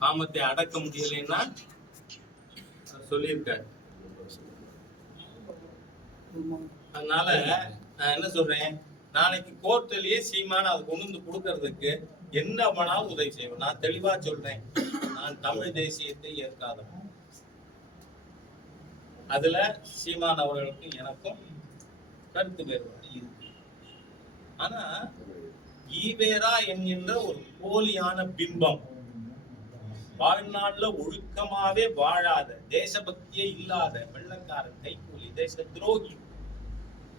காமத்தை அடக்க முடியலைன்னா சொல்லியிருக்காரு. அதனால நான் என்ன சொல்றேன், நாளைக்கு கோர்ட்லயே சீமான அதை கொண்டு வந்து கொடுக்கறதுக்கு என்ன வேணாலும் உதவி செய்வேன். நான் தெளிவா சொல்றேன், நான் தமிழ் தேசியத்தை ஏற்காதவன். அதுல சீமான் அவர்களுக்கும் எனக்கும் கருத்து வேறுபாடு இருக்கு. ஆனா ஈவேரா என்கின்ற ஒரு போலியான பிம்பம், வாழ்நாள்ல ஒழுக்கமாவே வாழாத, தேசபக்தியே இல்லாத வெள்ளக்காரன், கைக்கூலி, தேச துரோகி,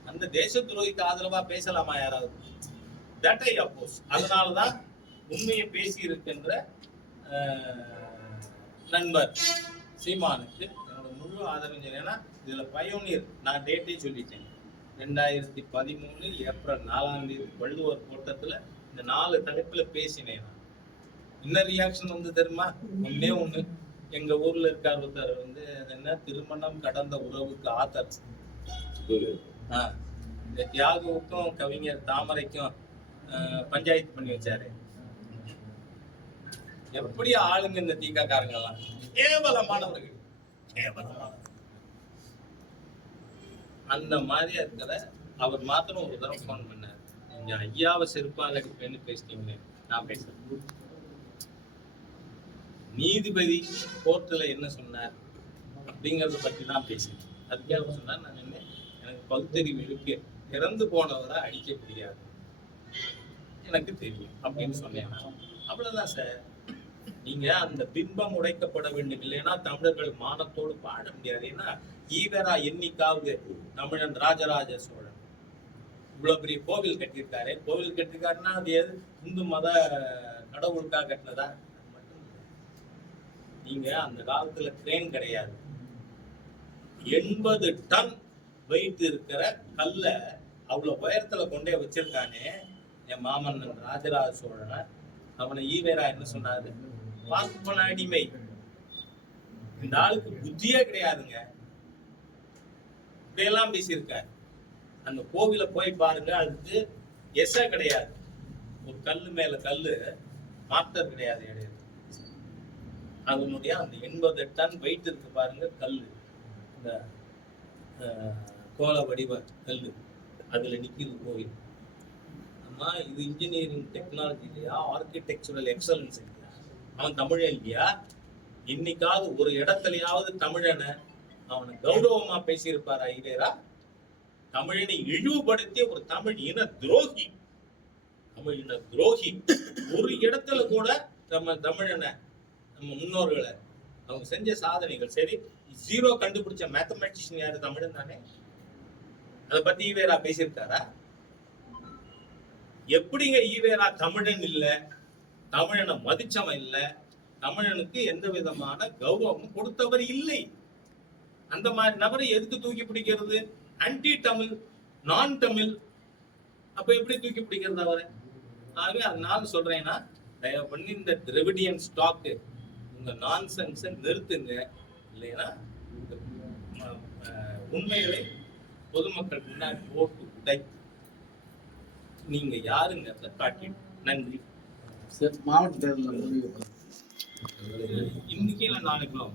அந்த தேச துரோகிக்கு ஆதரவா பேசலாமா யாராவது? தட் ஐ அப்போஸ். அதனாலதான் உண்மையை பேசி இருக்கின்ற நண்பர் சீமானுக்கு என்னோட முழு ஆதரவு. ஏன்னா இதுல பயோனியர், நான் டேட்டே சொல்லிட்டேன், 2013 ஏப்ரல் 4 வள்ளுவர் கூட்டத்துல இந்த 4 தலைப்புல பேசினேன். என்ன ரியாக்ஷன் வந்து தெரியுமா? ஒண்ணு, எங்க ஊர்ல இருக்கார் ஒருத்தர் வந்து என்ன, திருமணம் கடந்த உறவுக்கு ஆத்தர், இந்த தியாகுவுக்கும் கவிஞர் தாமரைக்கும் பஞ்சாயத்து பண்ணி வச்சாரு. எப்படி ஆளுங்க இந்த தீகா காரங்க எல்லாம் கேவலமானவர்கள், கேவலமானவர்கள். அந்த மாதிரியா இருக்கிற அவர் மாத்திரம் ஒரு தடவை போன் பண்ணார், நீங்க ஐயாவை செருப்பால் அடிப்பேன்னு பேசிட்டீங்களே. நான் பேசுறேன், நீதிபதி கோர்ட்ல என்ன சொன்னார் அப்படிங்கறத பத்தி தான் பேசுறேன். அதுக்காக சொன்னார், நான் என்ன, எனக்கு பகுத்தறிவு இருக்கு, இறந்து போனவரை அடிக்க முடியாது, எனக்கு தெரியும் அப்படின்னு சொன்னேன். அவ்வளவுதான் சார். நீங்க அந்த பிம்பம் உடைக்கப்பட வேண்டும், இல்லைன்னா தமிழர்கள் மானத்தோடு பாட முடியாது. ஏன்னா ஈவேரா என்னைக்காவது தமிழன் ராஜராஜ சோழன் இவ்வளவு பெரிய கோவில் கட்டியிருக்காரு, கோவில் கட்டிருக்காருன்னா அது எது இந்து மத கடவுளுக்காக கட்டினதா? நீங்க அந்த காலத்துல கிரேன் கிடையாது, 80 டன் வெயிட் இருக்கிற கல்ல அவ்வளவு உயரத்துல கொண்டே வச்சிருக்கானே என் மாமன் ராஜராஜ சோழனை. அவனை ஈவேரா என்ன சொன்னாரு? பார்ப்பன அடிமை. இந்த ஆளுக்கு புத்தியே கிடையாதுங்க, இப்படியெல்லாம் பேசியிருக்காரு. அந்த கோவில போய் பாருங்க, அதுக்கு எச கிடையாது, ஒரு கல்லு மேல கல்லு, மாஸ்டர் கிடையாது இடையில. அதனுடைய அந்த 80 டன் வெயிட் இருக்கு பாருங்க கல்லு, இந்த கோல வடிவ கல்லு, அதுல நிக்குது கோவில். அம்மா, இது இன்ஜினியரிங் டெக்னாலஜி இல்லையா, ஆர்கிடெக்சரல் எக்ஸலன்ஸ் இல்லையா? அவன் தமிழன் இல்லையா? இன்னைக்காவது ஒரு இடத்துலயாவது தமிழனை அவனை கௌரவமா பேசியிருப்பாரா ஈவேரா? தமிழனை இழிவுபடுத்திய ஒரு தமிழ் இன துரோகி, தமிழ் இன துரோகி. ஒரு இடத்துல கூட நம்ம தமிழனை, நம்ம முன்னோர்களை, அவங்க செஞ்ச சாதனைகள் சரி, ஜீரோ கண்டுபிடிச்ச மேத்தமெட்டிஷியன் யாரு? தமிழன் தானே. அதை பத்தி ஈவேரா பேசியிருக்காரா? எப்படிங்க ஈவேரா தமிழன் இல்ல, தமிழனை மதிச்சவன் இல்ல, தமிழனுக்கு எந்த விதமான கௌரவமும் கொடுத்தவர் இல்லை. அந்த மாதிரி நபரை எதுக்கு தூக்கி பிடிக்கிறது? ஆன்டி தமிழ், நான் தமிழ், அப்ப எப்படி தூக்கி பிடிக்கிறது அவரை? ஆகவே அதனால சொல்றேன்னா, தயவு பண்ணி இந்த திராவிடியன் ஸ்டாக்கு உங்க நான்சென்ஸை நிறுத்துங்க, இல்லைன்னா உண்மைகளை பொதுமக்கள் முன்னாடி போட்டு உடை நீங்க யாருங்கிறத காட்டி. நன்றி. மாவட்ட தேர்தல் இன்னைக்கு இல்லை நாளைக்குள்ள